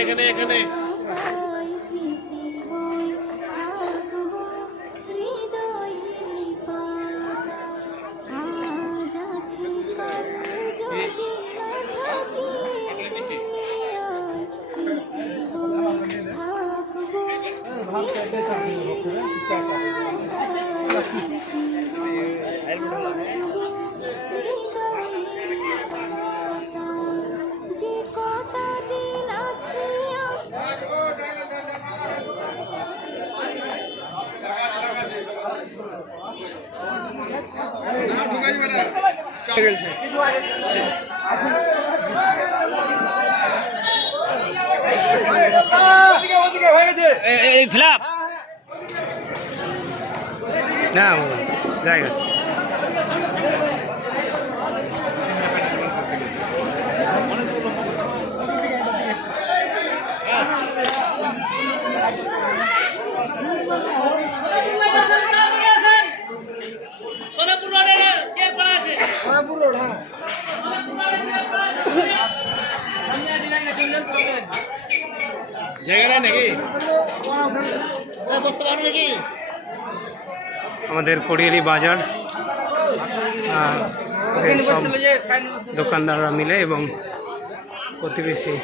এখানে এখানে যে কটা দিন আছে ফ্ল্যাপ না জায়গা সোনাপুর রোডে চেয়ার পড়া আছে সোনাপুর রোড হ্যাঁ জায়গা নাই নাকি বুঝতে পারো নাকি আমাদের কোড়িয়ারি বাজার সব দোকানদাররা মিলে এবং প্রতিবেশী